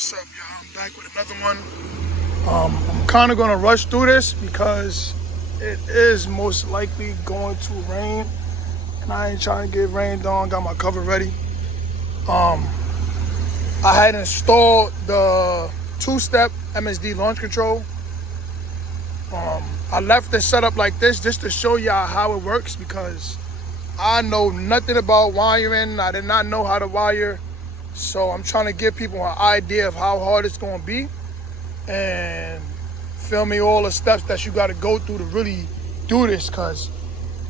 What's up, y'all? I'm back with another one. I'm kind of going to rush through this because it is most likely going to rain, and I ain't trying to get rained on. Got my cover ready. I had installed the two-step MSD launch control. I left it set up like this just to show y'all how it works because I know nothing about wiring. I did not know how to wire. So I'm trying to give people an idea of how hard it's going to be and film me all the steps that you got to go through to really do this, because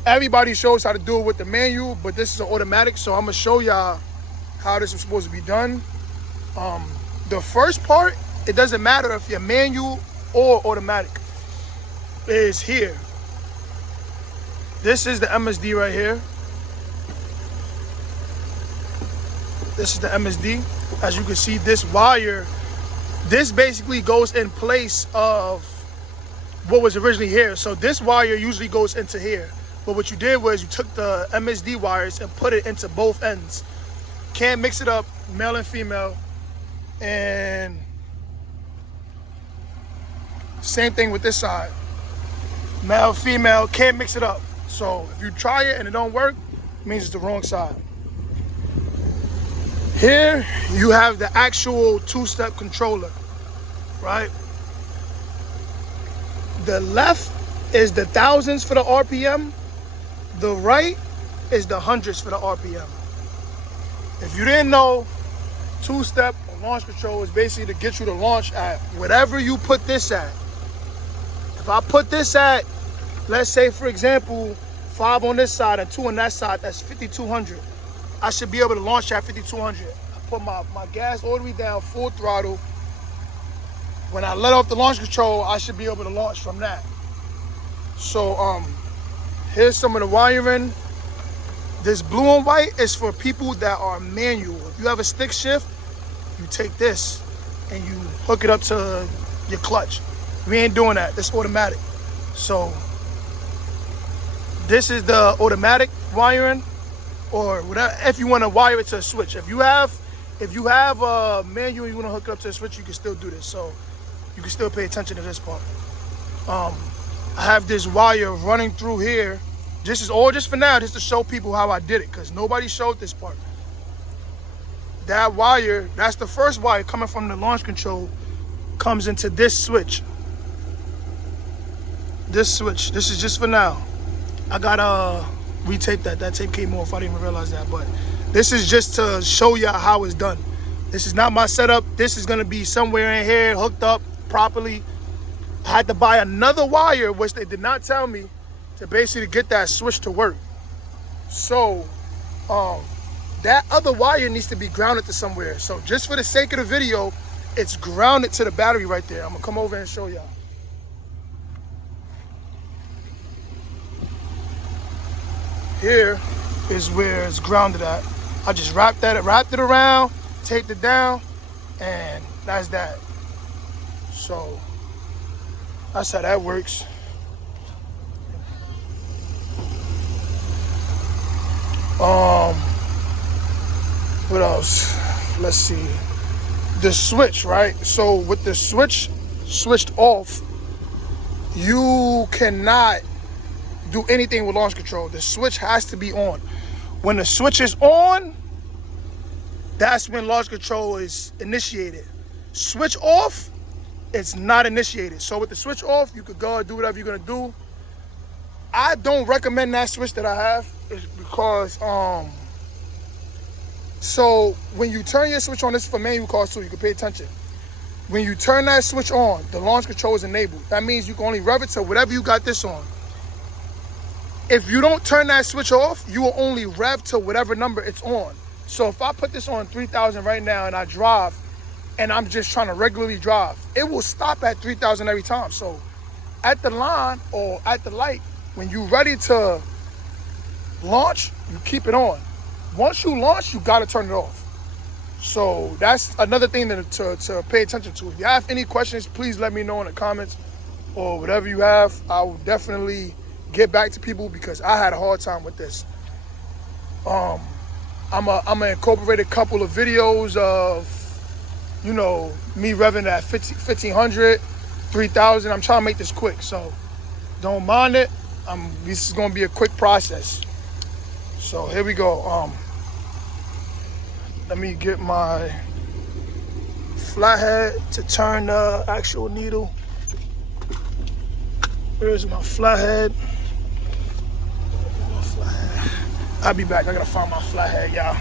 everybody shows how to do it with the manual, but this is an automatic. So I'm going to show y'all how this is supposed to be done. The first part, it doesn't matter if you're manual or automatic, is here. This is the MSD right here. This is the MSD. As you can see, this wire, this basically goes in place of what was originally here. So this wire usually goes into here. But what you did was you took the MSD wires and put it into both ends. Can't mix it up, male and female. And same thing with this side. Male, female, can't mix it up. So if you try it and it don't work, it means it's the wrong side. Here you have the actual two-step controller, right? The left is the thousands for the RPM. The right is the hundreds for the RPM. If you didn't know, two-step launch control is basically to get you to launch at whatever you put this at. If I put this at, let's say for example, 5 on this side and 2 on that side, that's 5,200. I should be able to launch at 5,200. I put my gas all the way down, full throttle. When I let off the launch control, I should be able to launch from that. So here's some of the wiring. This blue and white is for people that are manual. If you have a stick shift, you take this and you hook it up to your clutch. We ain't doing that. This automatic. So this is the automatic wiring, or whatever. If you want to wire it to a switch, if you have a manual, you want to hook it up to a switch, you can still do this. So you can still pay attention to this part. I have this wire running through here. This is all just for now, just to show people how I did it, because nobody showed this part. That wire, that's the first wire coming from the launch control, comes into this switch. This switch. This is just for now. I gotta retape that. That tape came off. I didn't even realize that. But this is just to show y'all how it's done. This is not my setup. This is gonna be somewhere in here hooked up properly. I had to buy another wire, which they did not tell me, to basically get that switch to work. So that other wire needs to be grounded to somewhere. So just for the sake of the video, it's grounded to the battery right there. I'm gonna come over and show y'all. Here is where it's grounded at. I just wrapped it around, taped it down, and that's that. So that's how that works. What else? Let's see. The switch, right? So with the switch switched off, you cannot do anything with launch control. The switch has to be on. When the switch is on, that's when launch control is initiated. Switch off, it's not initiated. So with the switch off, you could go and do whatever you're gonna do. I don't recommend that switch that I have. It's because so when you turn your switch on, this is for manual cars too, you can pay attention. When you turn that switch on, the launch control is enabled. That means you can only rev it to whatever you got this on. If you don't turn that switch off, you will only rev to whatever number it's on. So if I put this on 3,000 right now and I drive, and I'm just trying to regularly drive, it will stop at 3,000 every time. So at the line or at the light, when you're ready to launch, you keep it on. Once you launch, you gotta turn it off. So that's another thing to pay attention to. If you have any questions, please let me know in the comments or whatever you have. I will definitely get back to people because I had a hard time with this. I'm gonna incorporate a couple of videos of you know, me revving at 1500, 3000. I'm trying to make this quick, so don't mind it. This is gonna be a quick process. So here we go. Let me get my flathead to turn the actual needle. Where's my flathead? I'll be back. I gotta find my flathead, y'all.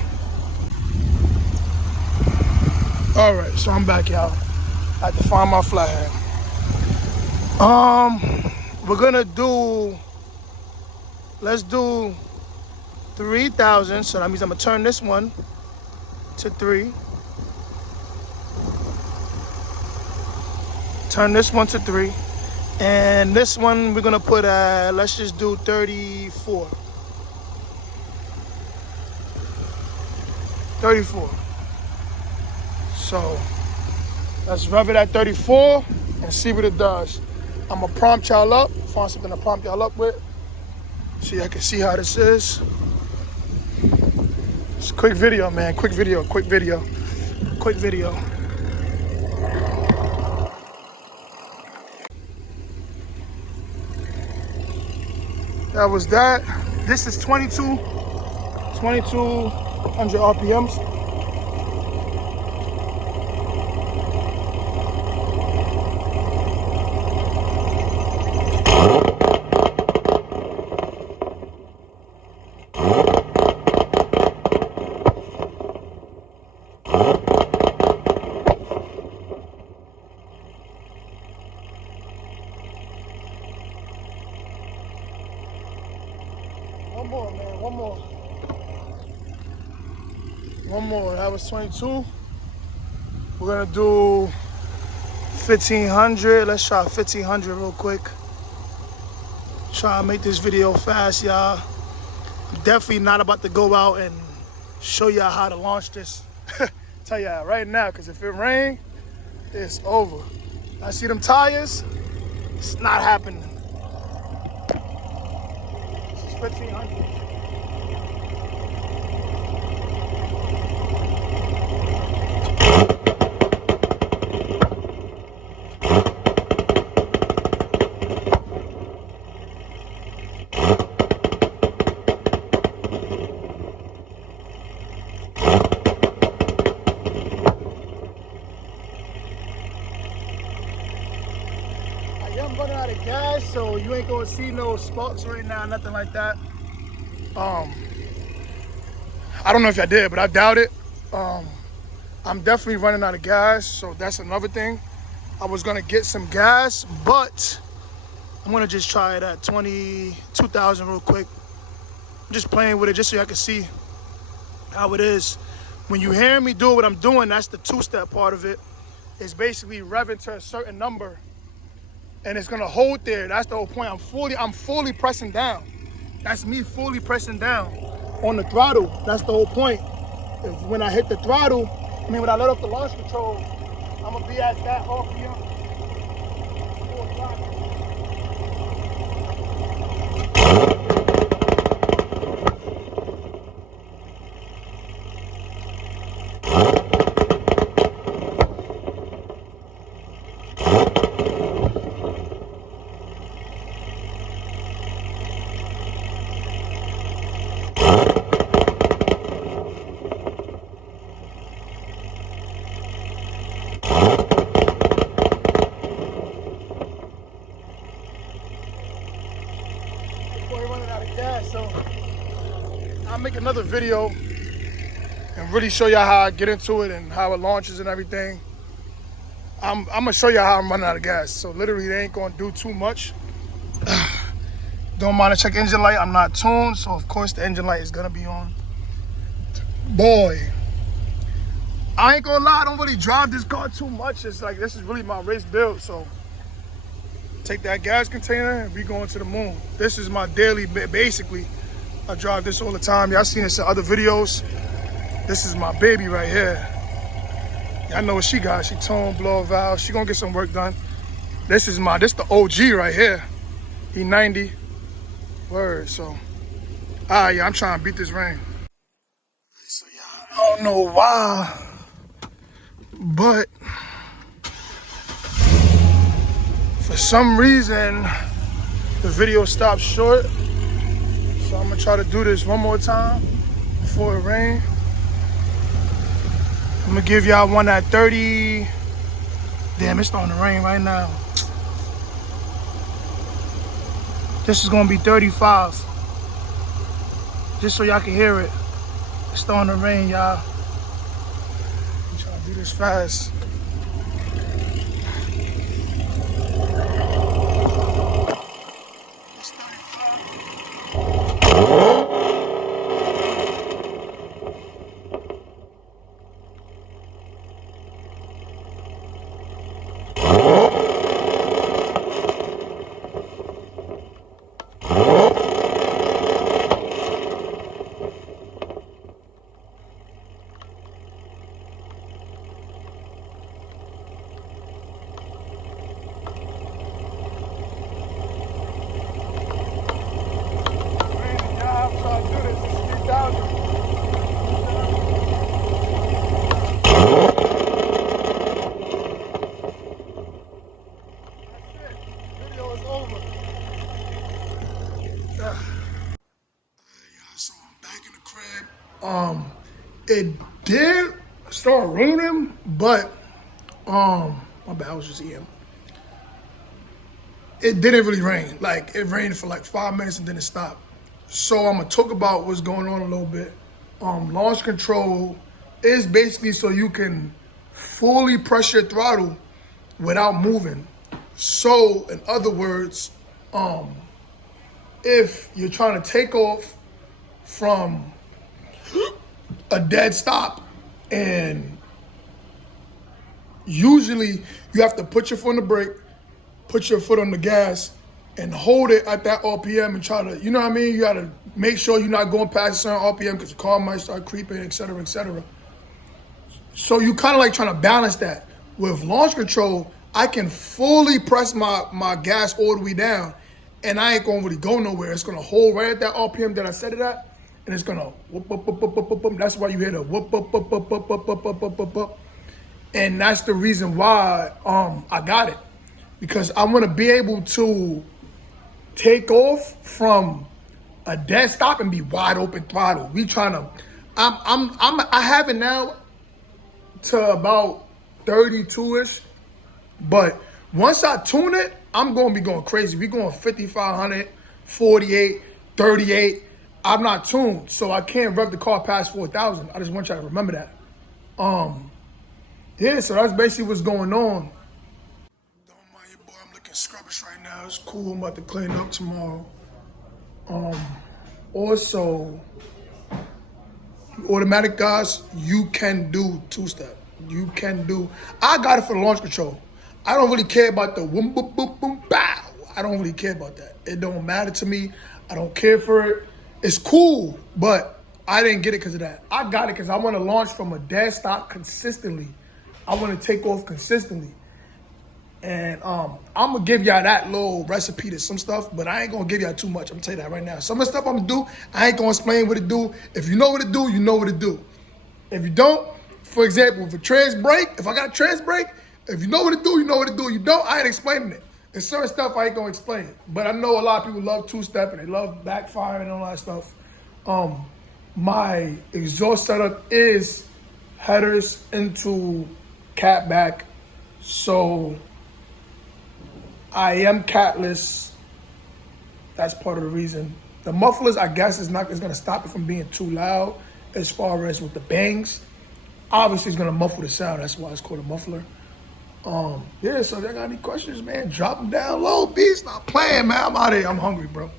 All right, so I'm back, y'all. I have to find my flathead. We're gonna do. Let's do 3000. So that means I'm gonna turn this one to 3. Turn this one to 3. And this one we're gonna put at, let's just do 34. 34. So let's rev it at 34 and see what it does. I'm gonna prompt y'all up, find something to prompt y'all up with, so y'all can see how this is. It's a quick video, man. Quick video. That was that. This is 2200 RPMs. One more, man. One more. That was 22. We're gonna do 1500. Let's try 1500 real quick. Try to make this video fast, y'all. I'm definitely not about to go out and show y'all how to launch this. Tell y'all right now, because if it rains, it's over. I see them tires. It's not happening. This is 1500. I'm running out of gas, so you ain't gonna see no sparks right now, nothing like that. I don't know if I did, but I doubt it. I'm definitely running out of gas, so that's another thing. I was gonna get some gas, but I'm gonna just try it at 22,000 real quick. I'm just playing with it just so y'all can see how it is. When you hear me do what I'm doing, that's the two-step part of it. It's basically revving to a certain number, and it's gonna hold there. That's the whole point. I'm fully pressing down. That's me fully pressing down on the throttle. That's the whole point. When I hit the throttle, when I let off the launch control, I'm gonna be at that RPM. So I'll make another video and really show y'all how I get into it and how it launches and everything. I'm gonna show y'all how I'm running out of gas. So literally they ain't gonna do too much. Don't mind to check engine light. I'm not tuned, so of course the engine light is gonna be on. Boy, I ain't gonna lie, I don't really drive this car too much. It's like, this is really my race build, so take that gas container and we going to the moon. This is my daily, basically. I drive this all the time. Y'all seen this in other videos. This is my baby right here. Y'all know what she got. She tuned, blow valve. She gonna get some work done. This the OG right here. E90. Word, so. Yeah, I'm trying to beat this rain. So yeah, I don't know why But for some reason, the video stopped short. So I'm gonna try to do this one more time before it rains. I'm gonna give y'all one at 30. Damn, it's starting to rain right now. This is gonna be 35. Just so y'all can hear it. It's starting to rain, y'all. I'm trying to do this fast. It's 35. So I'm back in the crib. It did start raining, but my bad, I was just eating. It didn't really rain. Like, it rained for like 5 minutes and then it stopped. So I'm gonna talk about what's going on a little bit. Launch control is basically so you can fully press your throttle without moving. So in other words, if you're trying to take off from a dead stop, and usually you have to put your foot on the brake, put your foot on the gas, and hold it at that RPM and try to, you know what I mean? You gotta make sure you're not going past a certain RPM because the car might start creeping, et cetera, et cetera. So you kind of like trying to balance that. With launch control, I can fully press my gas all the way down, and I ain't gonna really go nowhere. It's gonna hold right at that RPM that I set it at, and it's gonna whoop, whoop, whoop, whoop, whoop, whoop. That's why you hear the whoop, whoop, whoop, whoop, whoop, whoop, whoop, whoop, whoop, whoop. And that's the reason why I got it, because I want to be able to take off from a dead stop and be wide open throttle. We trying to, I have it now to about 32-ish, but once I tune it, I'm gonna be going crazy. We going 5,500, 48, 38. I'm not tuned, so I can't rev the car past 4,000. I just want y'all to remember that. Yeah, so that's basically what's going on. Don't mind your boy, I'm looking scrubbish right now. It's cool, I'm about to clean up tomorrow. Also, automatic guys, you can do two-step. You can do, I got it for the launch control. I don't really care about the boom, boom, boom, boom, bow. I don't really care about that. It don't matter to me. I don't care for it. It's cool, but I didn't get it because of that. I got it because I want to launch from a dead stop consistently. I want to take off consistently. And I'm going to give y'all that little recipe to some stuff, but I ain't going to give y'all too much. I'm going to tell you that right now. Some of the stuff I'm going to do, I ain't going to explain what it do. If you know what it do, you know what it do. If you don't, for example, if a trans brake, if I got a trans brake, if you know what it do, you know what it do. You don't, I ain't explaining it. There's certain stuff I ain't going to explain. But I know a lot of people love two-step and they love backfire and all that stuff. My exhaust setup is headers into catback, so I am catless. That's part of the reason. The mufflers, I guess, is going to stop it from being too loud as far as with the bangs. Obviously, it's going to muffle the sound. That's why it's called a muffler. Yeah, so if y'all got any questions, man, drop them down low. B, stop playing, man. I'm out of here. I'm hungry, bro.